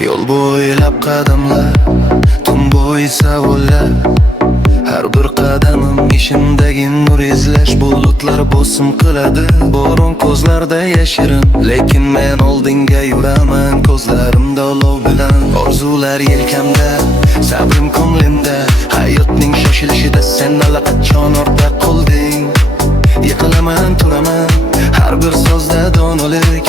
Yo'l bo'ylab qadamlar, tun bo'yi savollar. Har bir qadamim ishimdagi nur izlash. Bulutlar bosim qiladi, bo'ron ko'zlarda yashirin. Lekin men oldinga yuraman, ko'zlarimda olov bilan. Orzular yelkamda, sabrim ko'nglimda. Hayotning shoshilishida sen allaqachon ortda qolding. Yiqilaman, turaman, har bir so'zda donolik.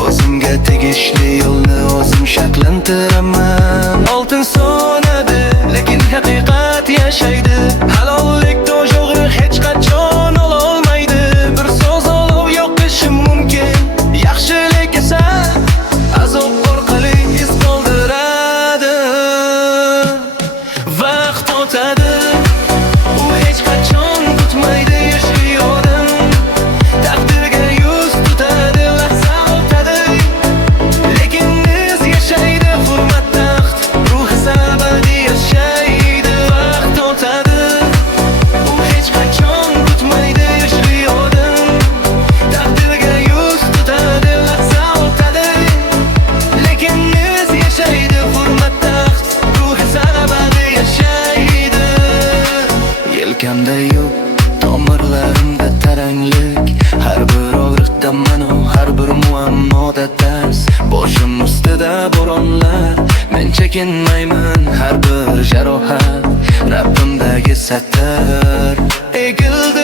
O'zimga tegishli yo'lni o'zim shakllantiraman. Oltin so'nadi, lekin haqiqat yashaydi. Halollik to'g'ri hech qachon ololmaydi. Bir so'z olov yoqishi mumkin, yaxshilik esa azob orqali iz qoldiradi. Vaqt o'tadi, u hech qachon kutmaydi yoshli odam. Taqdirga yuz tutadi, lahza o'tadi, lekin iz yashaydi. Hurmat taxt, ruhi abadiy yashaydi. Vaqt o'tadi, u hech qachon kutmaydi yoshli odam. Taqdirga yuz tutadi, lahza o'tadi, lekin iz yashaydi. Hurmat taxt, ruhi abadiy yashaydi. Yelkamda yuk, tomirlarimda taranglik. Har bir og'riqda mano, har bir muammoda dars. Boshim ustida bo'ronlar, men chekinmayman. Har bir jarohat Rabbimdagi satr. Egildi